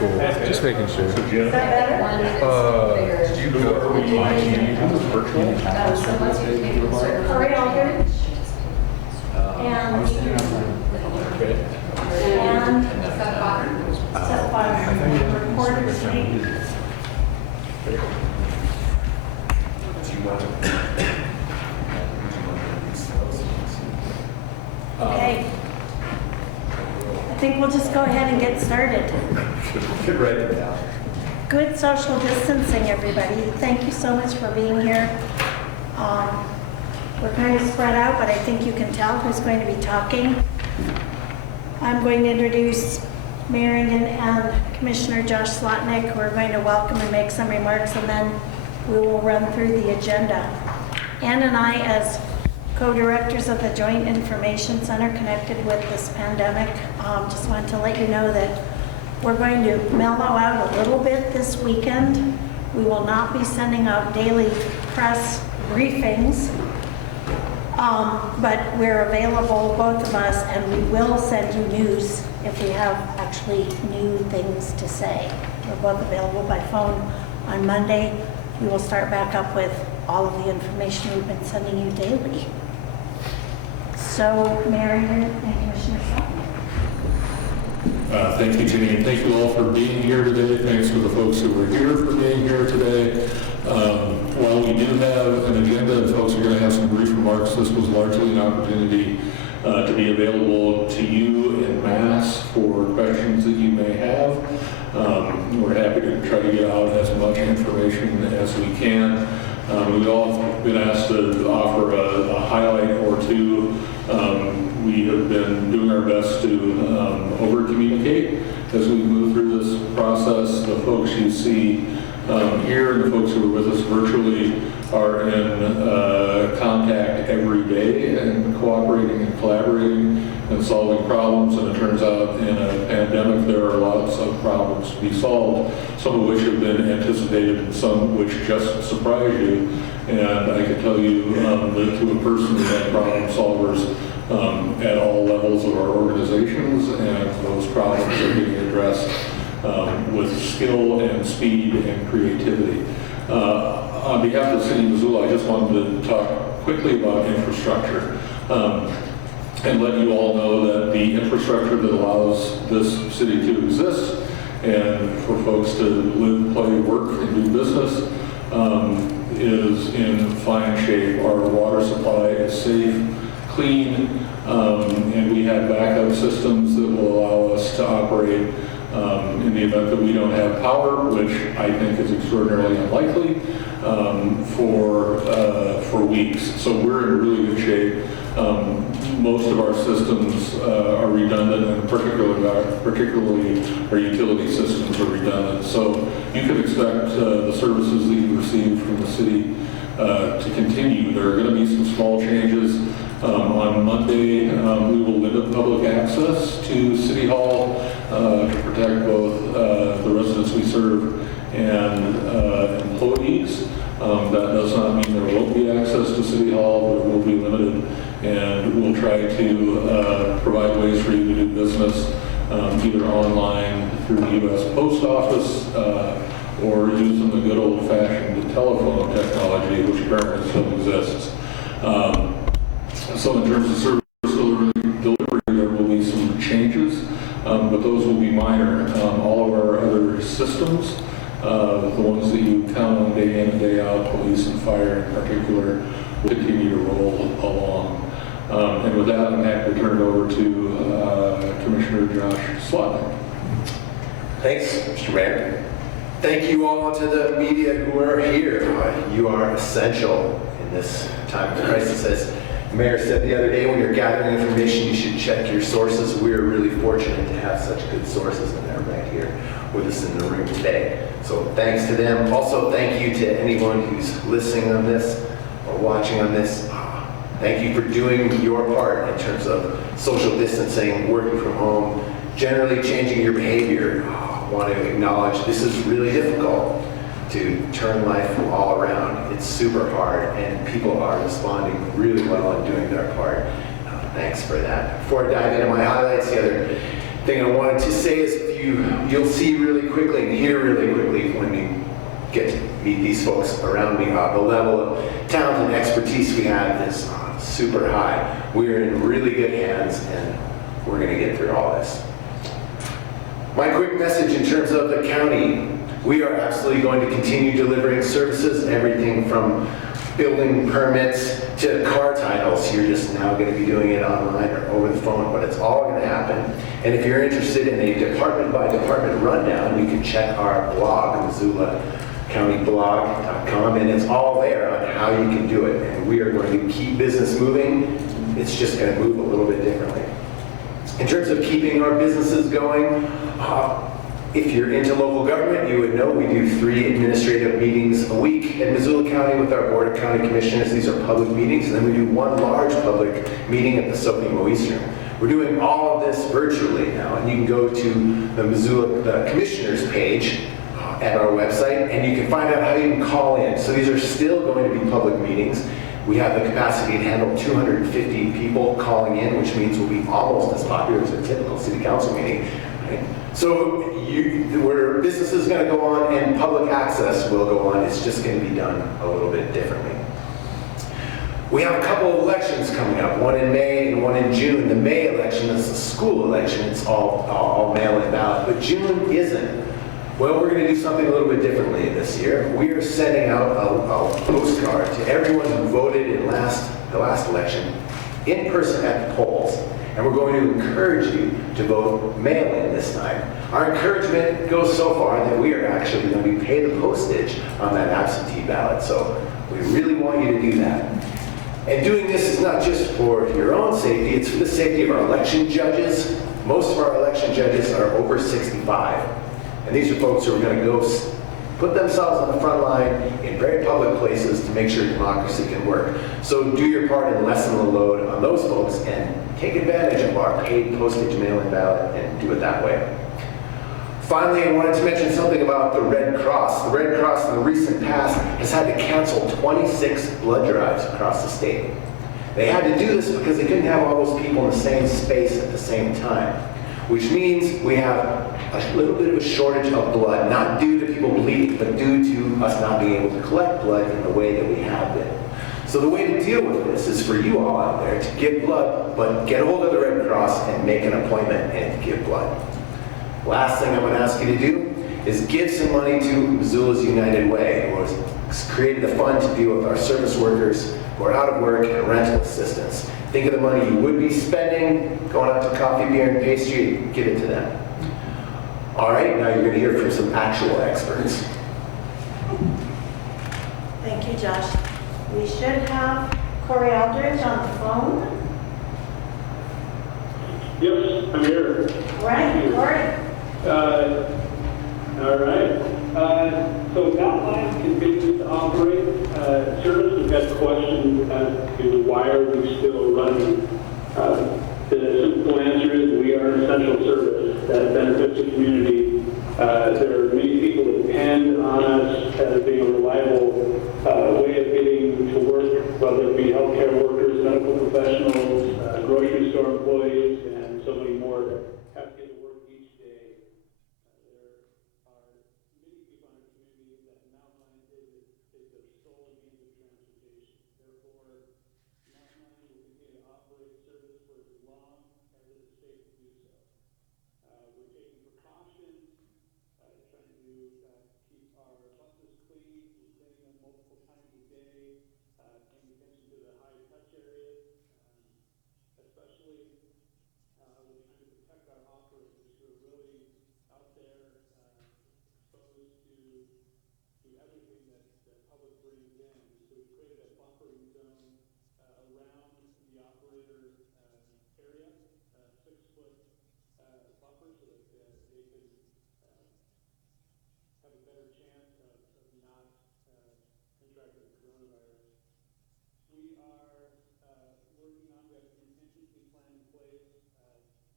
Cool. Just making sure. Is that better? Did you go virtual? Hurry on here. And set fire. Recorder screen. Okay. I think we'll just go ahead and get started. Get ready now. Good social distancing, everybody. Thank you so much for being here. We're kind of spread out, but I think you can tell who's going to be talking. I'm going to introduce Marion and Commissioner Josh Slotnick, who are going to welcome and make some remarks, and then we will run through the agenda. Ann and I, as co-directors of the Joint Information Center connected with this pandemic, just wanted to let you know that we're going to mellow out a little bit this weekend. We will not be sending out daily press briefings, but we're available, both of us, and we will send you news if we have actually new things to say. We're both available by phone on Monday. We will start back up with all of the information we've been sending you daily. So, Marion and Commissioner Slotnick. Thank you, Jenny, and thank you all for being here today. Thanks for the folks who were here for being here today. While we do have an agenda and folks are going to have some brief remarks, this was largely an opportunity to be available to you en masse for questions that you may have. We're happy to try to get out as much information as we can. We've all been asked to offer a highlight or two. We have been doing our best to over-communicate as we move through this process. The folks you see here and the folks who are with us virtually are in contact every day and cooperating and collaborating and solving problems. And it turns out in a pandemic there are lots of problems to be solved, some of which have been anticipated and some which just surprise you. And I can tell you that to a person we have problem solvers at all levels of our organizations, and those problems are getting addressed with skill and speed and creativity. On behalf of the City of Missoula, I just wanted to talk quickly about infrastructure and let you all know that the infrastructure that allows this city to exist and for folks to live, play, work, and do business is in fine shape. Our water supply is safe, clean, and we have backup systems that will allow us to operate in the event that we don't have power, which I think is extraordinarily unlikely, for weeks. So we're in really good shape. Most of our systems are redundant, and particularly our utility systems are redundant. So you can expect the services that you receive from the city to continue. There are going to be some small changes. On Monday, we will limit public access to City Hall to protect both the residents we serve and employees. That does not mean there won't be access to City Hall, but it will be limited. And we'll try to provide ways for you to do business either online through the U.S. Post Office or using the good old-fashioned telephone technology, which apparently still exists. So in terms of service delivery, there will be some changes, but those will be minor. All of our other systems, the ones that you count on day in and day out, police and fire in particular, will continue to roll along. And with that, I'm happy to turn it over to Commissioner Josh Slotnick. Thanks, Mr. Mayor. Thank you all to the media who are here. You are essential in this time of crisis. As the Mayor said the other day, when you're gathering information, you should check your sources. We are really fortunate to have such good sources, and they're right here with us in the room today. So thanks to them. Also, thank you to anyone who's listening on this or watching on this. Thank you for doing your part in terms of social distancing, working from home, generally changing your behavior. I want to acknowledge this is really difficult to turn life all around. It's super hard, and people are responding really well and doing their part. Thanks for that. Before I dive into my highlights, the other thing I wanted to say is if you'll see really quickly and hear really quickly when we get to meet these folks around me, the level of talent and expertise we have is super high. We're in really good hands, and we're going to get through all this. My quick message in terms of the county: we are absolutely going to continue delivering services, everything from building permits to car titles. You're just now going to be doing it online or over the phone, but it's all going to happen. And if you're interested in a department by department rundown, you can check our blog, MissoulaCountyBlog.com, and it's all there on how you can do it. And we are going to keep business moving. It's just going to move a little bit differently. In terms of keeping our businesses going, if you're into local government, you would know we do 3 administrative meetings a week in Missoula County with our Board of County Commissioners. These are public meetings, and then we do 1 large public meeting at the Sopimo East Room. We're doing all of this virtually now, and you can go to the Commissioners page at our website, and you can find out how you can call in. So these are still going to be public meetings. We have the capacity to handle 250 people calling in, which means we'll be almost as popular as a typical city council meeting. Right? So where business is going to go on and public access will go on, it's just going to be done a little bit differently. We have a couple of elections coming up, one in May and one in June. The May election is a school election. It's all mail-in ballot, but June isn't. Well, we're going to do something a little bit differently this year. We are sending out a postcard to everyone who voted in the last election in person at the polls. And we're going to encourage you to vote mail-in this time. Our encouragement goes so far that we are actually going to be paying the postage on that absentee ballot. So we really want you to do that. And doing this is not just for your own safety, it's for the safety of our election judges. Most of our election judges are over 65. And these are folks who are going to go put themselves on the front line in very public places to make sure democracy can work. So do your part and lessen the load on those folks and take advantage of our paid postage mail-in ballot and do it that way. Finally, I wanted to mention something about the Red Cross. The Red Cross in the recent past has had to cancel 26 blood drives across the state. They had to do this because they couldn't have all those people in the same space at the same time, which means we have a little bit of a shortage of blood, not due to people bleeding, but due to us not being able to collect blood in the way that we have been. So the way to deal with this is for you all out there to give blood, but get a hold of the Red Cross and make an appointment and give blood. Last thing I'm going to ask you to do is give some money to Missoula's United Way, who has created a fund to deal with our service workers who are out of work and rental assistance. Think of the money you would be spending going out to coffee, beer, and pastry, give it to them. All right, now you're going to hear from some actual experts. Thank you, Josh. We should have Corey Aldridge on the phone. Yes, I'm here. Right, Corey. All right. So Outline continues to operate service. We've got questions as to why are we still running. The simple answer is we are an essential service that benefits the community. There are many people that depend on us as being a reliable way of getting to work, whether it be healthcare workers, medical professionals, grocery store employees, and so many more that have to get to work each day. There are many people in our community that Mountain Line is their sole means of transportation. Therefore, Mountain Line will continue to operate service for as long as it is safe to do so. We're taking precautions, trying to keep our buses clean. We're cleaning them multiple times a day, paying attention to the high touch areas, especially we're trying to protect our operators who are really out there exposed to everything that the public brings in. So we created a buffering zone around the operator area, 6-foot buffer, so that they can have a better chance of not contracting the coronavirus. We are working on, we have a contingency plan in place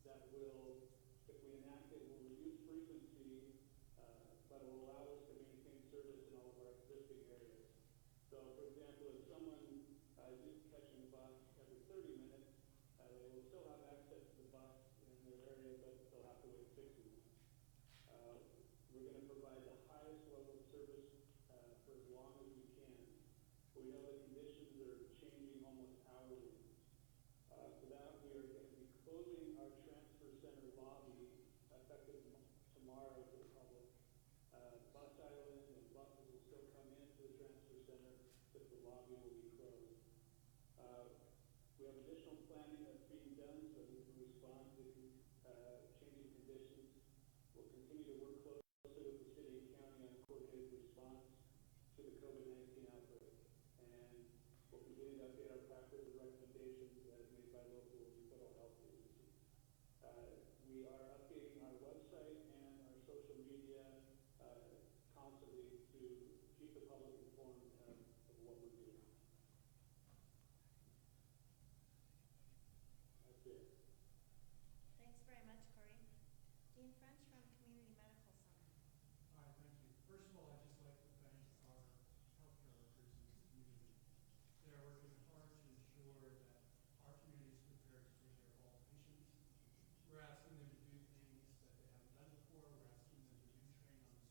that will, if we enact it, will reduce frequency, but it will allow us to maintain service in all of our existing areas. So, for example, if someone is used to catching a bus every 30 minutes, they will still have access to the bus in their area, but they'll have to wait 60 minutes. hospital will be closed. We have additional planning that's being done so we can respond to changing conditions. We'll continue to work closely with the city and county on a coordinated response to the COVID-19 outbreak. And we'll continue to update our practice and recommendations as made by local and federal health agencies. We are updating our website and our social media constantly to keep the public informed of what we're doing. That's it. Thanks very much, Corey. Dean French from Community Medical Center. Hi, thank you. First of all, I'd just like to thank our healthcare workers in this community. They are working hard to ensure that our community is prepared to take care of all patients. We're asking them to do things that they haven't done before. We're asking them to retrain on the spot.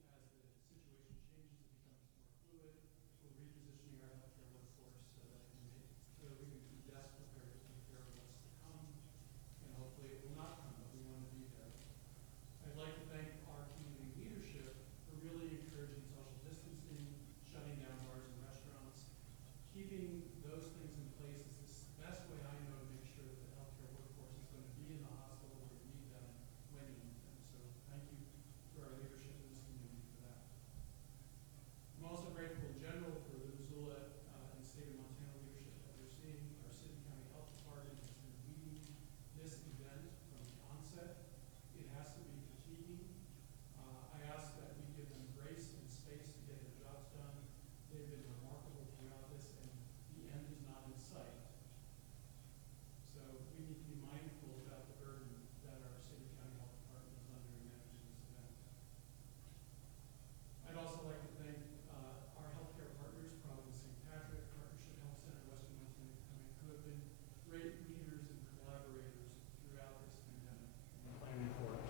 As the situation changes, it becomes more fluid. We're repositioning our healthcare workforce so that we can be best prepared to take care of what's to come. And hopefully it will not come, but we want to be there. I'd like to thank our community leadership for really encouraging social distancing, shutting down bars and restaurants. Keeping those things in place is the best way I know to make sure that the healthcare workforce is going to be in the hospital where you need them, when you need them. So thank you to our leadership in this community for that. I'm also grateful in general for the Missoula and state of Montana leadership that we're seeing. Our city and county health department has been leading this event from the onset. It has to be fatiguing. I ask that we give them grace and space to get their jobs done. They've been remarkable throughout this, and the end is not in sight. So we need to be mindful about the burden that our city and county health department is under in managing this event. I'd also like to thank our healthcare partners, Providence St. Patrick, Partnership Health Center, Western Montana County, who have been great leaders and collaborators throughout this pandemic and planning for it.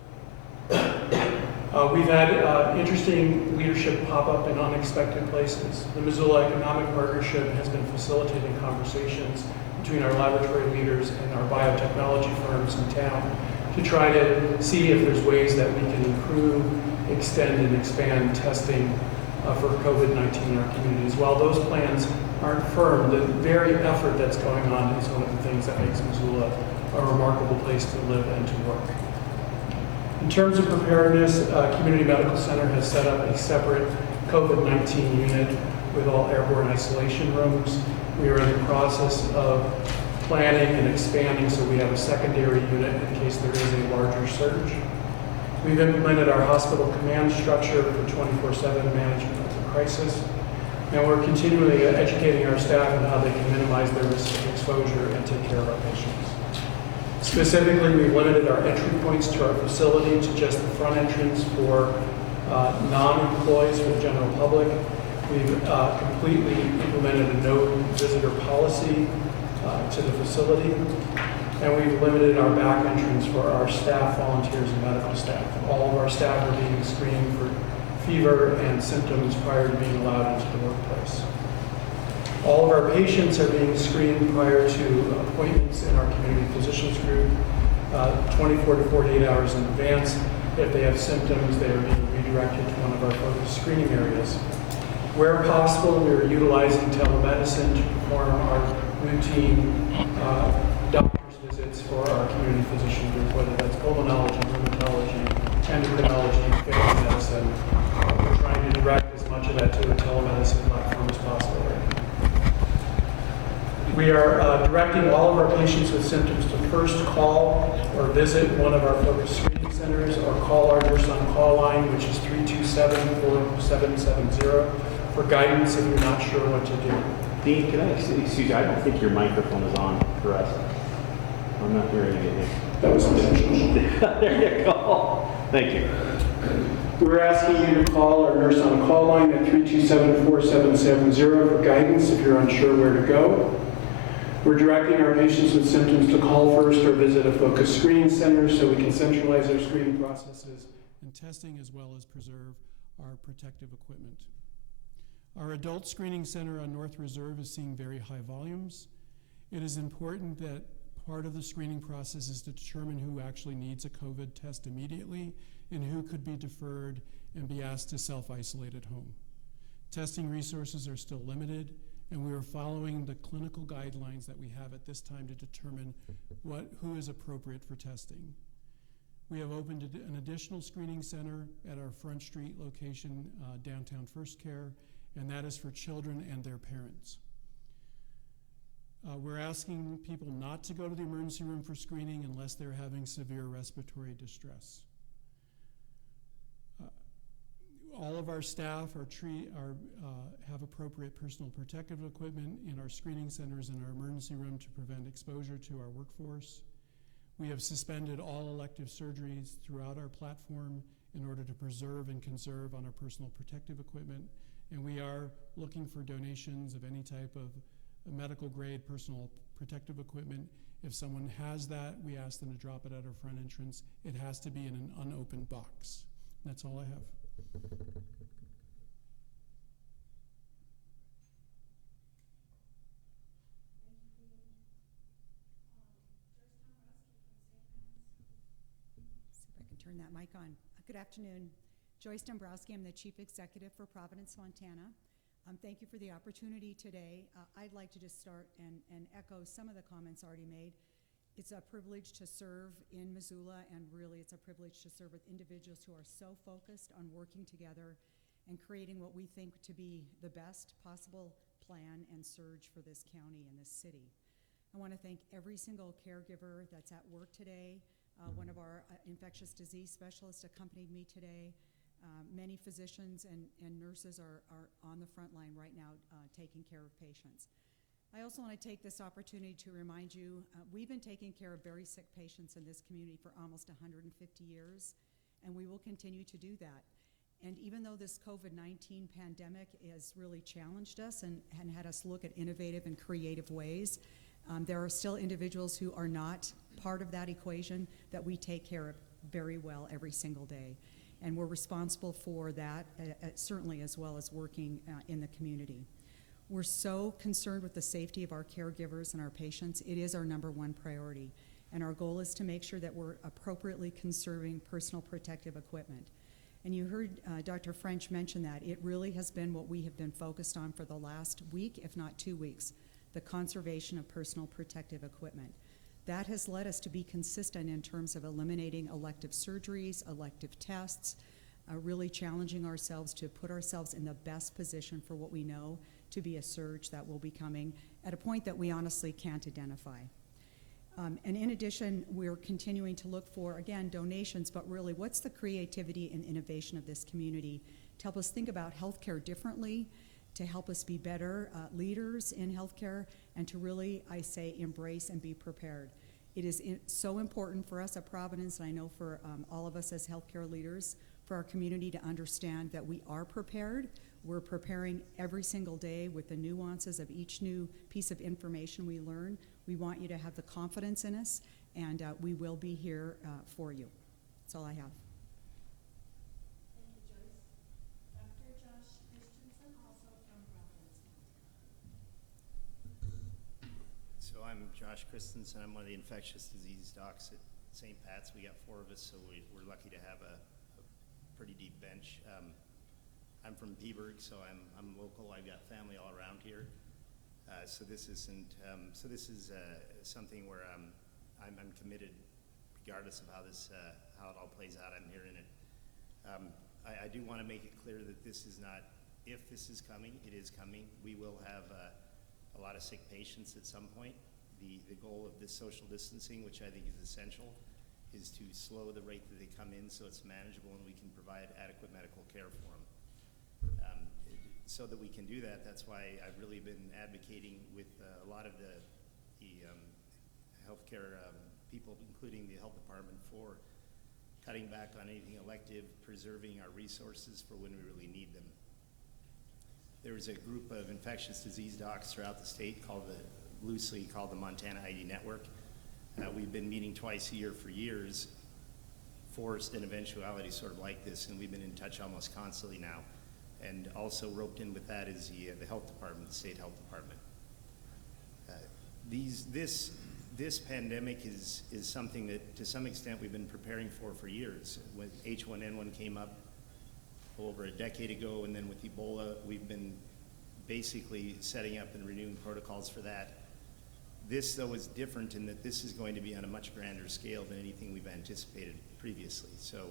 We've had interesting leadership pop up in unexpected places. The Missoula Economic Partnership has been facilitating conversations between our laboratory leaders and our biotechnology firms in town to try to see if there's ways that we can improve, extend, and expand testing for COVID-19 in our communities. While those plans aren't firm, the very effort that's going on is one of the things that makes Missoula a remarkable place to live and to work. In terms of preparedness, Community Medical Center has set up a separate COVID-19 unit with all airborne isolation rooms. We are in the process of planning and expanding so we have a secondary unit in case there is a larger surge. We've implemented our hospital command structure for 24/7 management of the crisis, and we're continually educating our staff on how they can minimize their risk of exposure and take care of our patients. Specifically, we've limited our entry points to our facility to just the front entrance for non-employees for the general public. We've completely implemented a no visitor policy to the facility, and we've limited our back entrance for our staff, volunteers, and medical staff. All of our staff are being screened for fever and symptoms prior to being allowed into the workplace. All of our patients are being screened prior to appointments in our community physicians group, 24 to 48 hours in advance. If they have symptoms, they are being redirected to one of our focused screening areas. Where possible, we are utilizing telemedicine to perform our routine doctor's visits for our community physician group, whether that's pulmonology, rheumatology, endocrinology, family medicine. We're trying to direct as much of that to a telemedicine platform as possible right now. We are directing all of our patients with symptoms to first call or visit one of our focused screening centers or call our nurse on call line, which is 327-4770, for guidance if you're not sure what to do. Dean, can I excuse you? I don't think your microphone is on for us. I'm not hearing anything. That was intentional. There you go. Thank you. We're asking you to call our nurse on call line at 327-4770 for guidance if you're unsure where to go. We're directing our patients with symptoms to call first or visit a focused screening center so we can centralize our screening processes and testing as well as preserve our protective equipment. Our adult screening center on North Reserve is seeing very high volumes. It is important that part of the screening process is to determine who actually needs a COVID test immediately and who could be deferred and be asked to self-isolate at home. Testing resources are still limited, and we are following the clinical guidelines that we have at this time to determine who is appropriate for testing. We have opened an additional screening center at our Front Street location, downtown First Care, and that is for children and their parents. We're asking people not to go to the emergency room for screening unless they're having severe respiratory distress. All of our staff have appropriate personal protective equipment in our screening centers and our emergency room to prevent exposure to our workforce. We have suspended all elective surgeries throughout our platform in order to preserve and conserve on our personal protective equipment, and we are looking for donations of any type of medical grade personal protective equipment. If someone has that, we ask them to drop it at our front entrance. It has to be in an unopened box. That's all I have. See if I can turn that mic on. Good afternoon. Joyce Dombrowski. I'm the Chief Executive for Providence, Montana. Thank you for the opportunity today. I'd like to just start and echo some of the comments already made. It's a privilege to serve in Missoula, and really it's a privilege to serve with individuals who are so focused on working together and creating what we think to be the best possible plan and surge for this county and this city. I want to thank every single caregiver that's at work today. One of our infectious disease specialists accompanied me today. Many physicians and nurses are on the front line right now taking care of patients. I also want to take this opportunity to remind you, we've been taking care of very sick patients in this community for almost 150 years, and we will continue to do that. And even though this COVID-19 pandemic has really challenged us and had us look at innovative and creative ways, there are still individuals who are not part of that equation that we take care of very well every single day. And we're responsible for that, certainly, as well as working in the community. We're so concerned with the safety of our caregivers and our patients. It is our #1 priority. And our goal is to make sure that we're appropriately conserving personal protective equipment. And you heard Dr. French mention that. It really has been what we have been focused on for the last week, if not 2 weeks, the conservation of personal protective equipment. That has led us to be consistent in terms of eliminating elective surgeries, elective tests, really challenging ourselves to put ourselves in the best position for what we know to be a surge that will be coming at a point that we honestly can't identify. And in addition, we're continuing to look for, again, donations, but really what's the creativity and innovation of this community to help us think about healthcare differently, to help us be better leaders in healthcare, and to really, I say, embrace and be prepared. It is so important for us at Providence, and I know for all of us as healthcare leaders, for our community to understand that we are prepared. We're preparing every single day with the nuances of each new piece of information we learn. We want you to have the confidence in us, and we will be here for you. That's all I have. Thank you, Joyce. Dr. Josh Christensen, also from Providence. So I'm Josh Christensen. I'm one of the infectious disease docs at St. Pat's. We got 4 of us, so we're lucky to have a pretty deep bench. I'm from Peaburg, so I'm local. I've got family all around here. So this isn't. So this is something where I'm committed, regardless of how it all plays out. I'm here in it. I do want to make it clear that this is not if this is coming. It is coming. We will have a lot of sick patients at some point. The goal of this social distancing, which I think is essential, is to slow the rate that they come in so it's manageable and we can provide adequate medical care for them. So that we can do that, that's why I've really been advocating with a lot of the healthcare people, including the health department, for cutting back on anything elective, preserving our resources for when we really need them. There's a group of infectious disease docs throughout the state loosely called the Montana ID Network. We've been meeting twice a year for years for an eventuality sort of like this, and we've been in touch almost constantly now. And also roped in with that is the health department, the state health department. This pandemic is something that to some extent we've been preparing for years. When H1N1 came up over a decade ago, and then with Ebola, we've been basically setting up and renewing protocols for that. This, though, is different in that this is going to be on a much grander scale than anything we've anticipated previously. So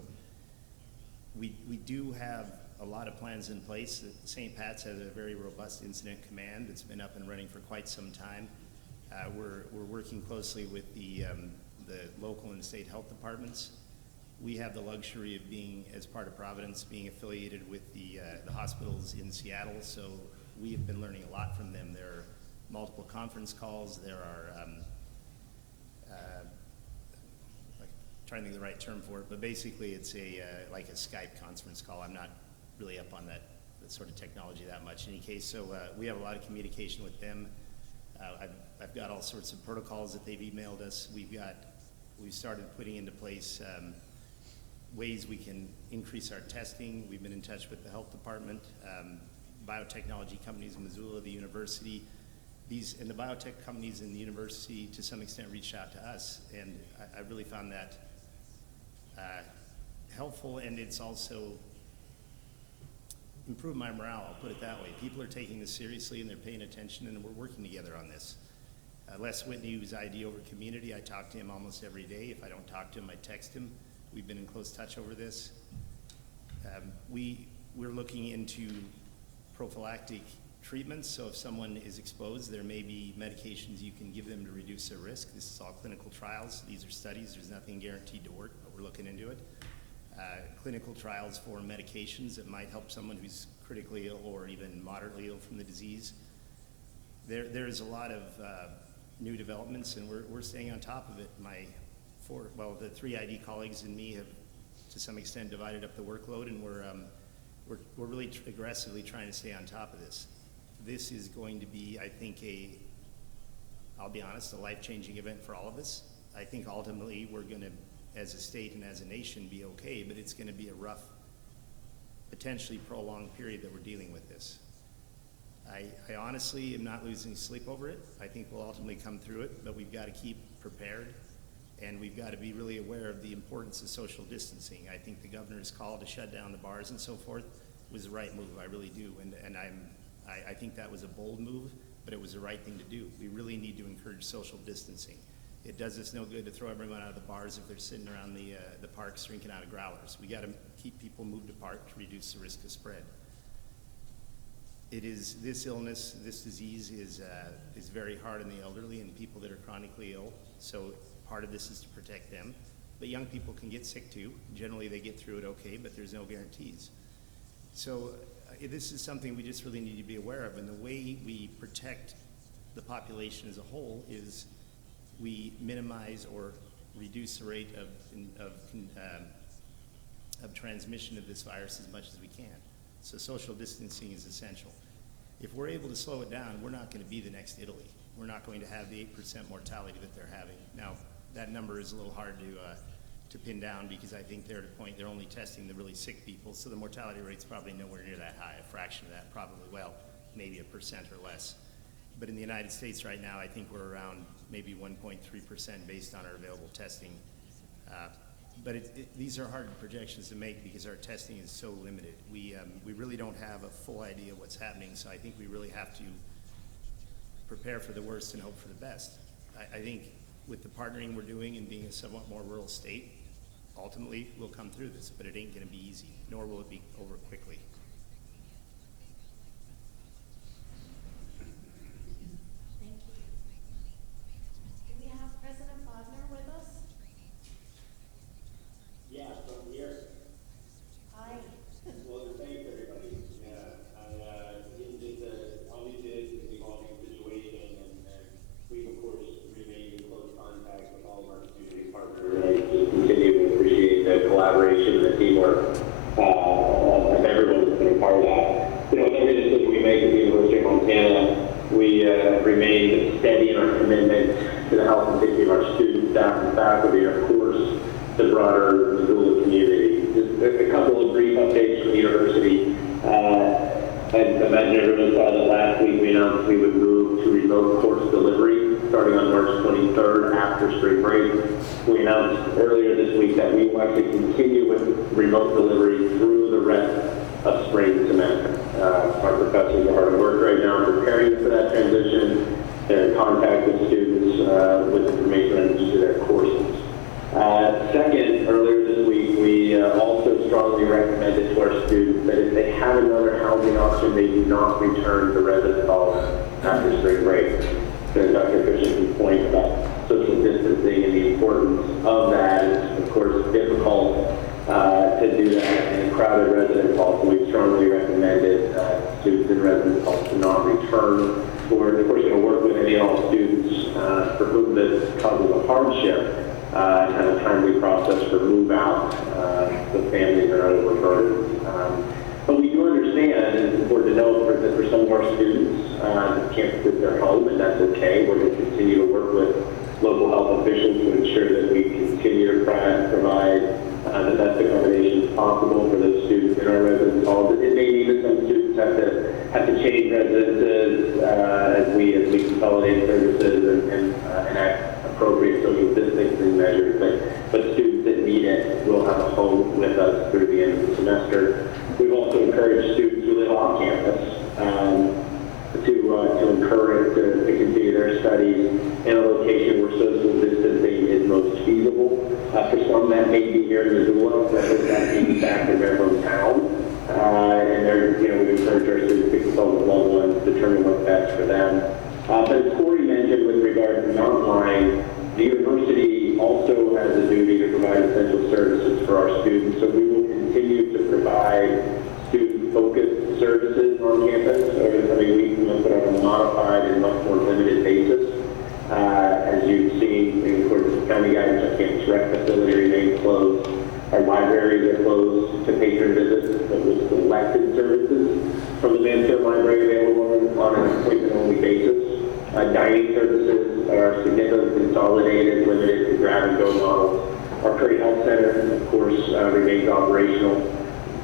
we do have a lot of plans in place. St. Pat's has a very robust incident command that's been up and running for quite some time. We're working closely with the local and state health departments. We have the luxury of being, as part of Providence, being affiliated with the hospitals in Seattle, so we have been learning a lot from them. There are multiple conference calls. There are, I'm trying to think of the right term for it, but basically it's like a Skype conference call. I'm not really up on that sort of technology that much in any case, so we have a lot of communication with them. I've got all sorts of protocols that they've emailed us. We've started putting into place ways we can increase our testing. We've been in touch with the health department, biotechnology companies in Missoula, the university. And the biotech companies in the university, to some extent, reached out to us, and I really found that helpful, and it's also improved my morale, I'll put it that way. People are taking this seriously, and they're paying attention, and we're working together on this. Les Whitney, who's ID over community, I talk to him almost every day. If I don't talk to him, I text him. We've been in close touch over this. We're looking into prophylactic treatments, so if someone is exposed, there may be medications you can give them to reduce their risk. This is all clinical trials. These are studies. There's nothing guaranteed to work, but we're looking into it. Clinical trials for medications that might help someone who's critically ill or even moderately ill from the disease. There's a lot of new developments, and we're staying on top of it. The 3 ID colleagues and me have, to some extent, divided up the workload, and we're really aggressively trying to stay on top of this. This is going to be, I think, I'll be honest, a life-changing event for all of us. I think ultimately we're going to, as a state and as a nation, be okay, but it's going to be a rough, potentially prolonged period that we're dealing with this. I honestly am not losing sleep over it. I think we'll ultimately come through it, but we've got to keep prepared, and we've got to be really aware of the importance of social distancing. I think the governor's call to shut down the bars and so forth was the right move. I really do, and I think that was a bold move, but it was the right thing to do. We really need to encourage social distancing. It does us no good to throw everyone out of the bars if they're sitting around the parks drinking out of growlers. We got to keep people moved apart to reduce the risk of spread. This illness, this disease is very hard on the elderly and people that are chronically ill. So part of this is to protect them. But young people can get sick too. Generally they get through it okay, but there's no guarantees. So this is something we just really need to be aware of. And the way we protect the population as a whole is we minimize or reduce the rate of transmission of this virus as much as we can. So social distancing is essential. If we're able to slow it down, we're not going to be the next Italy. We're not going to have the 8% mortality that they're having. Now, that number is a little hard to pin down because I think they're at a point they're only testing the really sick people, so the mortality rate's probably nowhere near that high, a fraction of that probably, well, maybe 1% or less. But in the United States right now, I think we're around maybe 1.3% based on our available testing. But these are hard projections to make because our testing is so limited. We really don't have a full idea of what's happening, so I think we really have to prepare for the worst and hope for the best. I think with the partnering we're doing and being a somewhat more rural state, ultimately we'll come through this, but it ain't going to be easy, nor will it be over quickly. Thank you. Do we have President Bodnar with us? Yeah, so I'm here. Hi. Well, thanks everybody. All we did is the evolving situation, and we've of course remained in close contact with all of our community partners. And I just continue to appreciate the collaboration and the teamwork of everyone that's been a part of that. With every decision we make at the University of Montana, we remain steady in our commitment to the health and safety of our students, staff, and faculty, and of course, the broader Missoula community. Just a couple of brief updates from the university. I imagine everyone saw that last week we announced we would move to remote course delivery starting on March 23rd after spring break. We announced earlier this week that we will actually continue with remote delivery through the rest of spring semester. Our professors are hard at work right now preparing for that transition. They're in contact with students with information on each of their courses. Second, earlier this week, we also strongly recommended to our students that if they have another housing option, they do not return to residence halls after spring break. To Dr. Christensen's point about social distancing and the importance of that, it's of course difficult to do that in a crowded residence hall. So we strongly recommended students in residence halls to not return. We're of course going to work with any and all students for whom this causes a hardship and have a timely process for move out. The families are overburdened. But we do understand, and it's important to know that for some of our students, can't visit their home, and that's okay. We're going to continue to work with local health officials to ensure that we continue to provide the best accommodations possible for those students in our residence halls. It may mean that some students have to change residences as we consolidate services and enact appropriate social distancing measures. But students that need it will have a home with us through the end of the semester. We've also encouraged students who live off campus to encourage to continue their studies in a location where social distancing is most feasible. For some, that may be here in Missoula, that may be back in their hometown. And we encourage our students to consult with loved ones to determine what's best for them. But as Corey mentioned with regard to Mountain, the university also has a duty to provide essential services for our students. So we will continue to provide student-focused services on campus over the coming weeks, but on a modified and much more limited basis. As you've seen, in accordance with county guidance, our campus rec facility remains closed. Our libraries are closed to patron visits, but with selected services from the Mansfield Library available on an appointment-only basis. Dining services are significantly consolidated, limited to grab-and-go models. Our Prairie Health Center, of course, remains operational.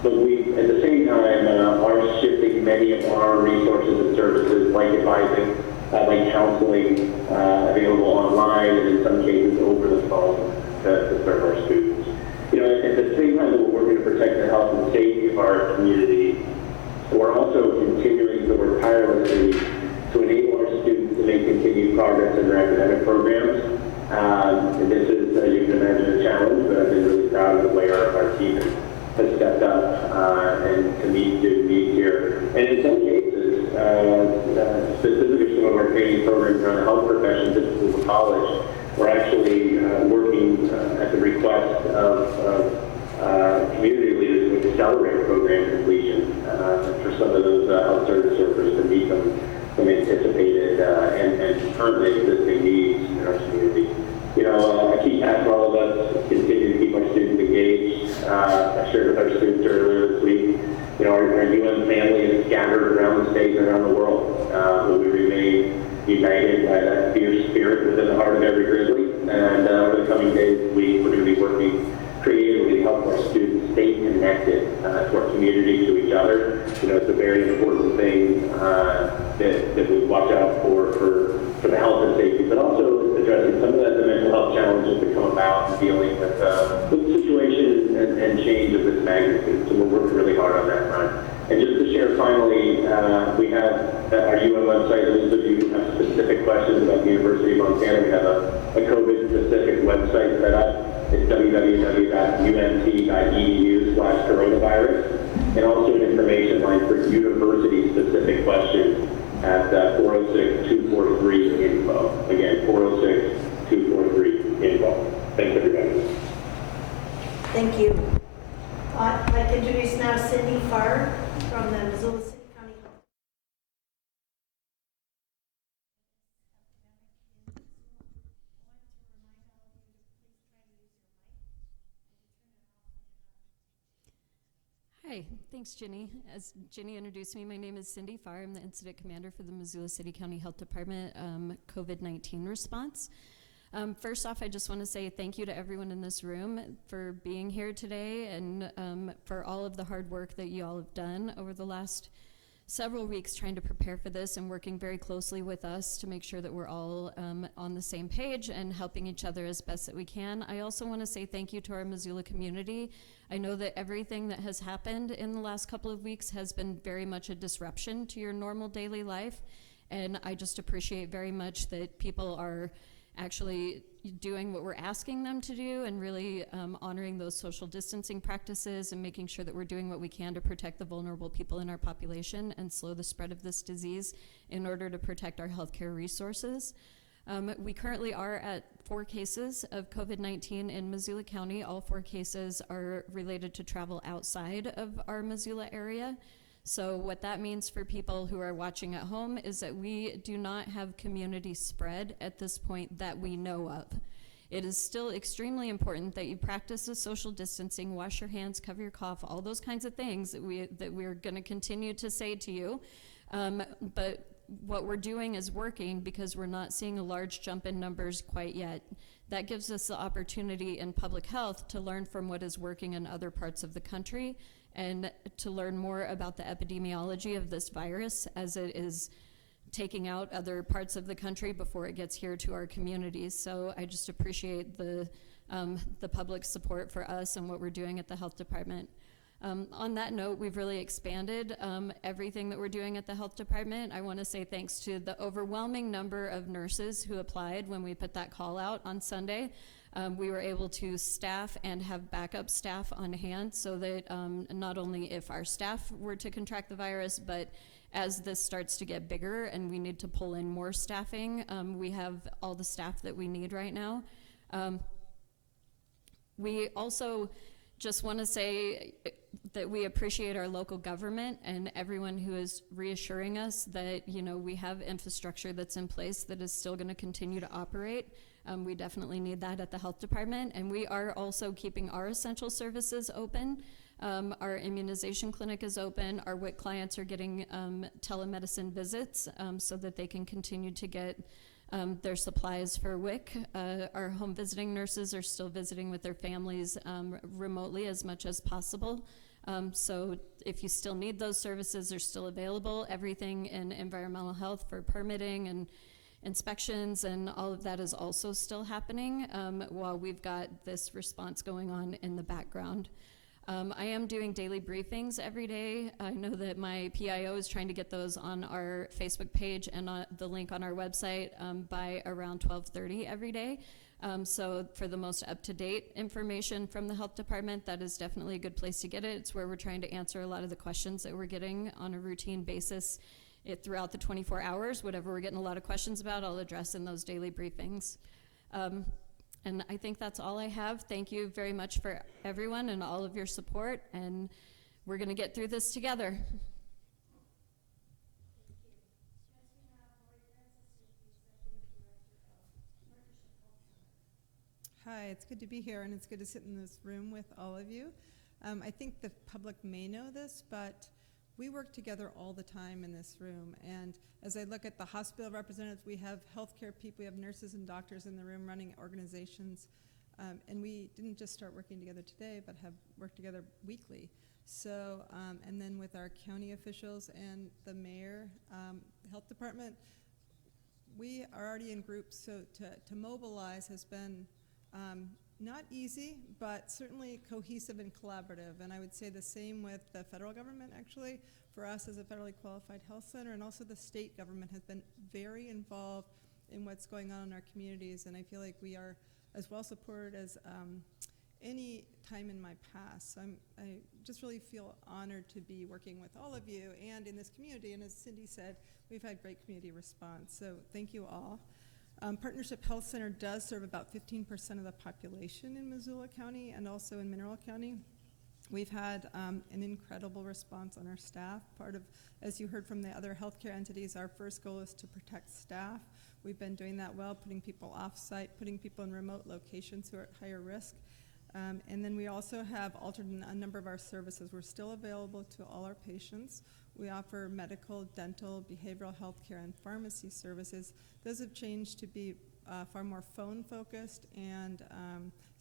But we, at the same time, are shifting many of our resources and services, like advising, like counseling, available online, and in some cases over the phone to serve our students. At the same time that we're working to protect the health and safety of our community, we're also continuing to work tirelessly to enable our students to make continued progress in their academic programs. And this is, as you can imagine, a challenge, but I've been really proud of the way our team has stepped up and to meet student needs here. And in some cases, specific to some of our training programs around the health profession, typical of college, we're actually working at the request of community leaders to accelerate program completion for some of those health service workers to meet some anticipated and currently existing needs in our community. A key task for all of us is continue to keep our students engaged. I shared with our students earlier this week, our UN family is scattered around the state and around the world, but we remain united by that fierce spirit within the heart of every Grizzly. And over the coming days, we're going to be working creatively to help our students stay connected to our community, to each other. It's a very important thing that we watch out for the health and safety, but also addressing some of the mental health challenges that come about and dealing with situations and change of this magnitude. So we're working really hard on that front. And just to share finally, we have our UN website. Those of you who have specific questions about the University of Montana, we have a COVID-specific website set up. It's www.umt.edu/coronavirus, and also an information line for university-specific questions at 406-243-INFO. Again, 406-243-INFO. Thanks, everybody. Thank you. I'd like to introduce now Cindy Farr from the Missoula City County Health. Hi, thanks Ginny. As Ginny introduced me, my name is Cindy Farr. I'm the Incident Commander for the Missoula City County Health Department COVID-19 response. First off, I just want to say thank you to everyone in this room for being here today and for all of the hard work that you all have done over the last several weeks trying to prepare for this and working very closely with us to make sure that we're all on the same page and helping each other as best that we can. I also want to say thank you to our Missoula community. I know that everything that has happened in the last couple of weeks has been very much a disruption to your normal daily life, and I just appreciate very much that people are actually doing what we're asking them to do and really honoring those social distancing practices and making sure that we're doing what we can to protect the vulnerable people in our population and slow the spread of this disease in order to protect our healthcare resources. We currently are at 4 cases of COVID-19 in Missoula County. All 4 cases are related to travel outside of our Missoula area. So what that means for people who are watching at home is that we do not have community spread at this point that we know of. It is still extremely important that you practice the social distancing, wash your hands, cover your cough, all those kinds of things that we're going to continue to say to you. But what we're doing is working because we're not seeing a large jump in numbers quite yet. That gives us the opportunity in public health to learn from what is working in other parts of the country and to learn more about the epidemiology of this virus as it is taking out other parts of the country before it gets here to our communities. So I just appreciate the public support for us and what we're doing at the health department. On that note, we've really expanded everything that we're doing at the health department. I want to say thanks to the overwhelming number of nurses who applied when we put that call out on Sunday. We were able to staff and have backup staff on hand so that not only if our staff were to contract the virus, but as this starts to get bigger and we need to pull in more staffing, we have all the staff that we need right now. We also just want to say that we appreciate our local government and everyone who is reassuring us that, you know, we have infrastructure that's in place that is still going to continue to operate. We definitely need that at the health department, and we are also keeping our essential services open. Our immunization clinic is open. Our WIC clients are getting telemedicine visits so that they can continue to get their supplies for WIC. Our home visiting nurses are still visiting with their families remotely as much as possible. So if you still need those services, they're still available. Everything in environmental health for permitting and inspections and all of that is also still happening while we've got this response going on in the background. I am doing daily briefings every day. I know that my PIO is trying to get those on our Facebook page and the link on our website by around 12:30 every day. So for the most up-to-date information from the health department, that is definitely a good place to get it. It's where we're trying to answer a lot of the questions that we're getting on a routine basis throughout the 24 hours. Whatever we're getting a lot of questions about, I'll address in those daily briefings. And I think that's all I have. Thank you very much for everyone and all of your support, and we're going to get through this together. Hi, it's good to be here, and it's good to sit in this room with all of you. I think the public may know this, but we work together all the time in this room, and as I look at the hospital representatives, we have healthcare people, we have nurses and doctors in the room running organizations, and we didn't just start working together today, but have worked together weekly. So, and then with our county officials and the mayor, the health department, we are already in groups, so to mobilize has been not easy, but certainly cohesive and collaborative. And I would say the same with the federal government, actually. For us as a federally qualified health center, and also the state government has been very involved in what's going on in our communities. And I feel like we are as well supported as any time in my past. So I just really feel honored to be working with all of you and in this community. And as Cindy said, we've had great community response. So thank you all. Partnership Health Center does serve about 15% of the population in Missoula County and also in Mineral County. We've had an incredible response on our staff. Part of, as you heard from the other healthcare entities, our first goal is to protect staff. We've been doing that well, putting people off-site, putting people in remote locations who are at higher risk. And then we also have altered a number of our services. We're still available to all our patients. We offer medical, dental, behavioral health care, and pharmacy services. Those have changed to be far more phone-focused and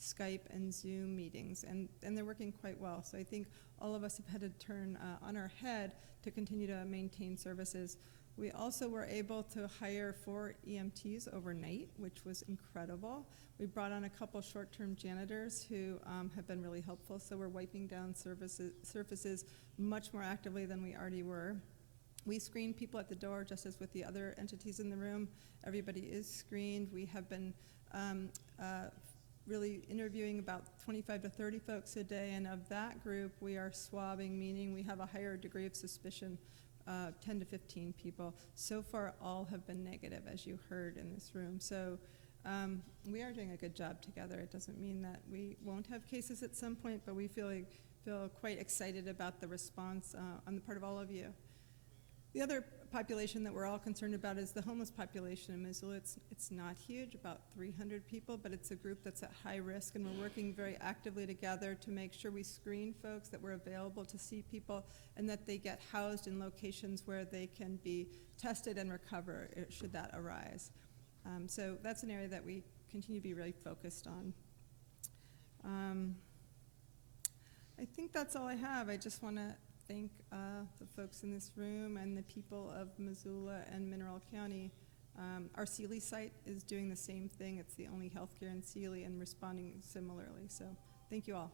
Skype and Zoom meetings, and they're working quite well. So I think all of us have had to turn on our head to continue to maintain services. We also were able to hire 4 EMTs overnight, which was incredible. We brought on a couple short-term janitors who have been really helpful, so we're wiping down surfaces much more actively than we already were. We screen people at the door just as with the other entities in the room. Everybody is screened. We have been really interviewing about 25 to 30 folks a day, and of that group, we are swabbing, meaning we have a higher degree of suspicion, 10 to 15 people. So far, all have been negative, as you heard in this room. So we are doing a good job together. It doesn't mean that we won't have cases at some point, but we feel quite excited about the response on the part of all of you. The other population that we're all concerned about is the homeless population in Missoula. It's not huge, about 300 people, but it's a group that's at high risk, and we're working very actively together to make sure we screen folks, that we're available to see people, and that they get housed in locations where they can be tested and recover should that arise. So that's an area that we continue to be really focused on. I think that's all I have. I just want to thank the folks in this room and the people of Missoula and Mineral County. Our Sealy site is doing the same thing. It's the only healthcare in Sealy and responding similarly. So thank you all.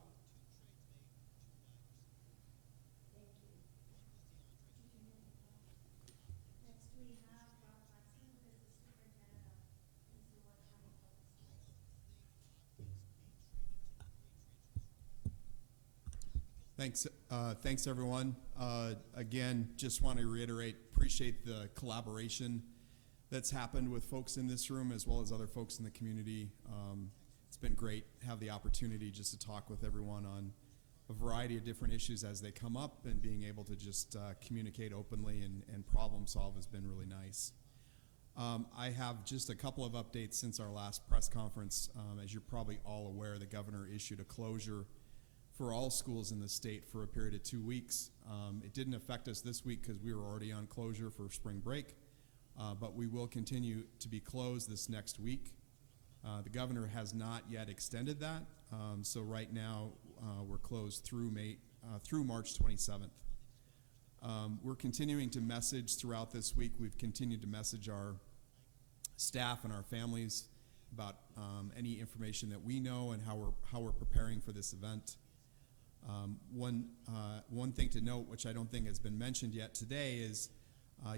Thanks everyone. Again, just want to reiterate, appreciate the collaboration that's happened with folks in this room as well as other folks in the community. It's been great to have the opportunity just to talk with everyone on a variety of different issues as they come up, and being able to just communicate openly and problem solve has been really nice. I have just a couple of updates since our last press conference. As you're probably all aware, the governor issued a closure for all schools in the state for a period of 2 weeks. It didn't affect us this week because we were already on closure for spring break, but we will continue to be closed this next week. The governor has not yet extended that, so right now we're closed through March 27th. We're continuing to message throughout this week. We've continued to message our staff and our families about any information that we know and how we're preparing for this event. One thing to note, which I don't think has been mentioned yet today, is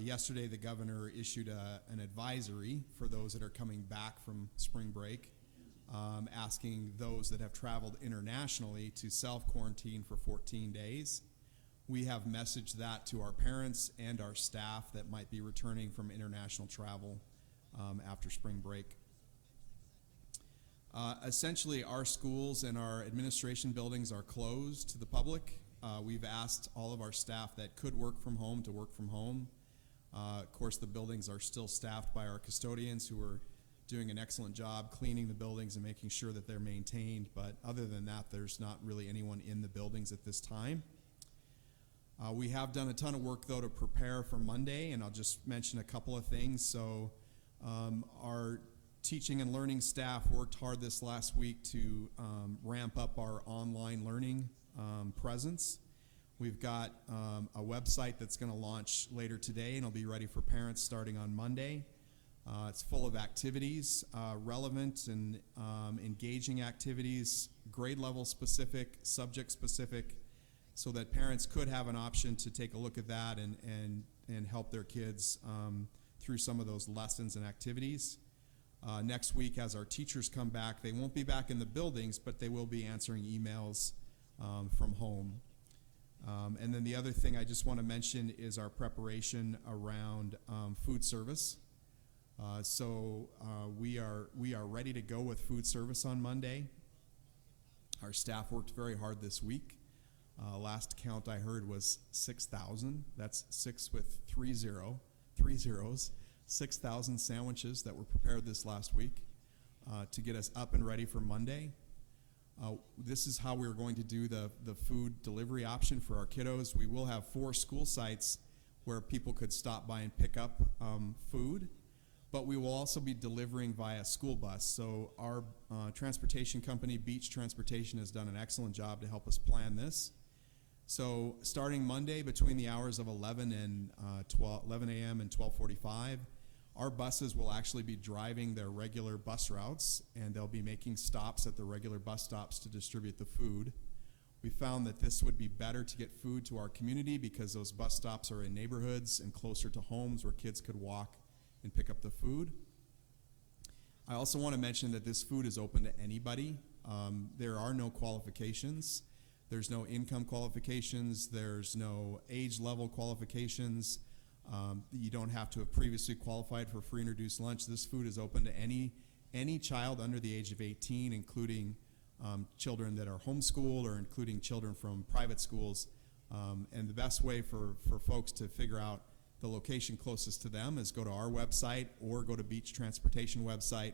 yesterday the governor issued an advisory for those that are coming back from spring break, asking those that have traveled internationally to self-quarantine for 14 days. We have messaged that to our parents and our staff that might be returning from international travel after spring break. Essentially, our schools and our administration buildings are closed to the public. We've asked all of our staff that could work from home to work from home. Of course, the buildings are still staffed by our custodians, who are doing an excellent job cleaning the buildings and making sure that they're maintained. But other than that, there's not really anyone in the buildings at this time. We have done a ton of work, though, to prepare for Monday, and I'll just mention a couple of things. So our teaching and learning staff worked hard this last week to ramp up our online learning presence. We've got a website that's going to launch later today, and it'll be ready for parents starting on Monday. It's full of activities, relevant and engaging activities, grade level specific, subject specific, so that parents could have an option to take a look at that and help their kids through some of those lessons and activities. Next week, as our teachers come back, they won't be back in the buildings, but they will be answering emails from home. And then the other thing I just want to mention is our preparation around food service. So we are ready to go with food service on Monday. Our staff worked very hard this week. Last count I heard was 6,000. That's 6 with 3 zeros. 6,000 sandwiches that were prepared this last week to get us up and ready for Monday. This is how we're going to do the food delivery option for our kiddos. We will have 4 school sites where people could stop by and pick up food, but we will also be delivering via school bus. So our transportation company, Beach Transportation, has done an excellent job to help us plan this. So starting Monday between the hours of 11 a.m. and 12:45, our buses will actually be driving their regular bus routes, and they'll be making stops at the regular bus stops to distribute the food. We found that this would be better to get food to our community because those bus stops are in neighborhoods and closer to homes where kids could walk and pick up the food. I also want to mention that this food is open to anybody. There are no qualifications. There's no income qualifications. There's no age level qualifications. You don't have to have previously qualified for free and reduced lunch. This food is open to any child under the age of 18, including children that are homeschooled or including children from private schools. And the best way for folks to figure out the location closest to them is go to our website or go to Beach Transportation website,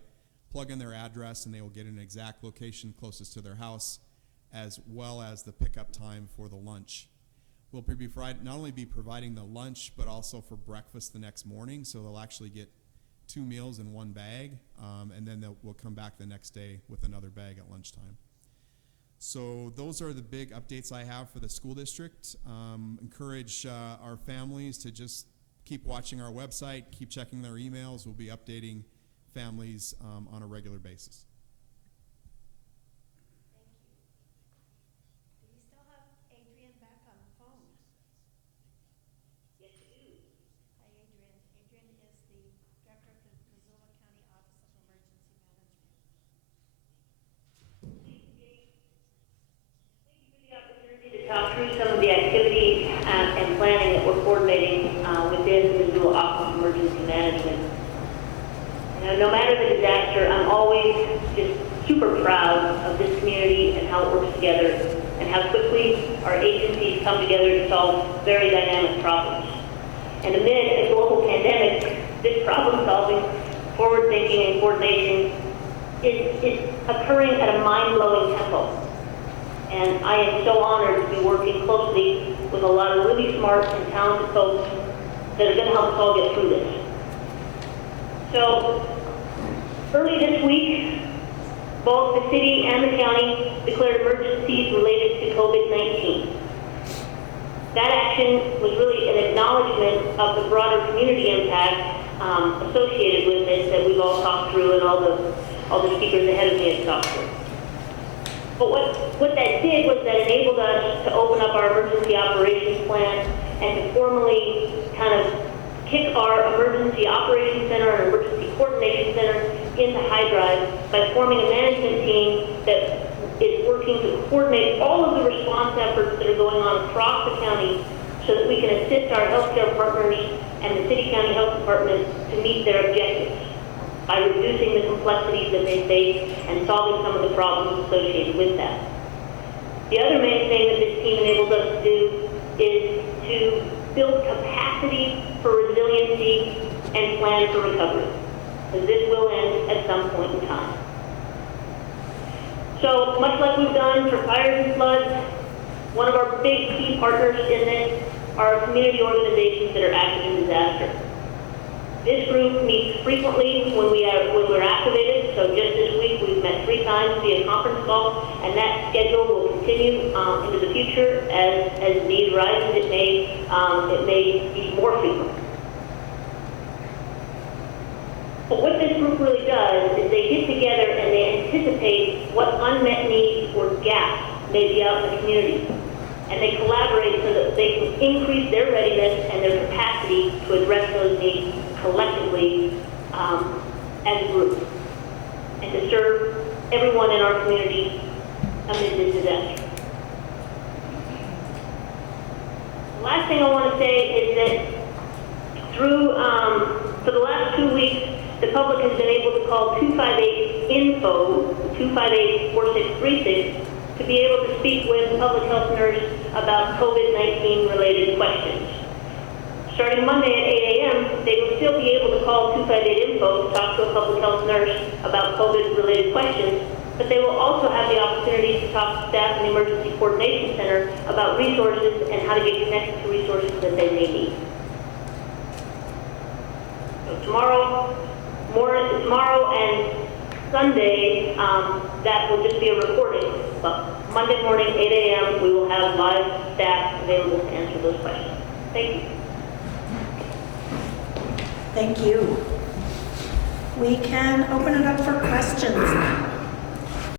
plug in their address, and they will get an exact location closest to their house, as well as the pickup time for the lunch. We'll be not only be providing the lunch, but also for breakfast the next morning, so they'll actually get 2 meals in one bag, and then we'll come back the next day with another bag at lunchtime. So those are the big updates I have for the school district. Encourage our families to just keep watching our website, keep checking their emails. We'll be updating families on a regular basis. Do you still have Adrian back on the phone? Yes, you do. Hi, Adrian. Adrian is the director of the Missoula County Office of Emergency Management. Thank you for the opportunity to talk through some of the activities and planning that we're coordinating within the Missoula Office of Emergency Management. No matter the disaster, I'm always just super proud of this community and how it works together and how quickly our agencies come together to solve very dynamic problems. And amid a global pandemic, this problem solving, forward thinking, and coordination is occurring at a mind-blowing tempo. And I am so honored to be working closely with a lot of really smart and talented folks that are going to help us all get through this. So, early this week, both the city and the county declared emergencies related to COVID-19. That action was really an acknowledgement of the broader community impact associated with this that we've all talked through and all the speakers ahead of me have talked through. But what that did was that enabled us to open up our emergency operations plan and to formally kind of kick our emergency operations center and emergency coordination center into high drive by forming a management team that is working to coordinate all of the response efforts that are going on across the county so that we can assist our healthcare partners and the city county health department to meet their objectives by reducing the complexities that they face and solving some of the problems associated with that. The other main thing that this team enables us to do is to build capacity for resiliency and plan for recovery, because this will end at some point in time. So much like we've done for fires and floods, one of our big key partners in this are community organizations that are active in disaster. This group meets frequently when we're activated. So just this week we've met 3 times via conference call, and that schedule will continue into the future as need rises. It may be more frequent. But what this group really does is they get together and they anticipate what unmet needs or gaps may be out in the community. And they collaborate so that they can increase their readiness and their capacity to address those needs collectively as a group and to serve everyone in our community amid this disaster. The last thing I want to say is that for the last 2 weeks, the public has been able to call 258-INFO, 258-4636, to be able to speak with public health nurse about COVID-19 related questions. Starting Monday at 8 a.m., they will still be able to call 258-INFO to talk to a public health nurse about COVID-related questions, but they will also have the opportunity to talk to staff in the Emergency Coordination Center about resources and how to get connected to resources that they may need. So tomorrow, tomorrow and Sunday, that will just be a recording. But Monday morning, 8 a.m., we will have live staff available to answer those questions. Thank you. Thank you. We can open it up for questions.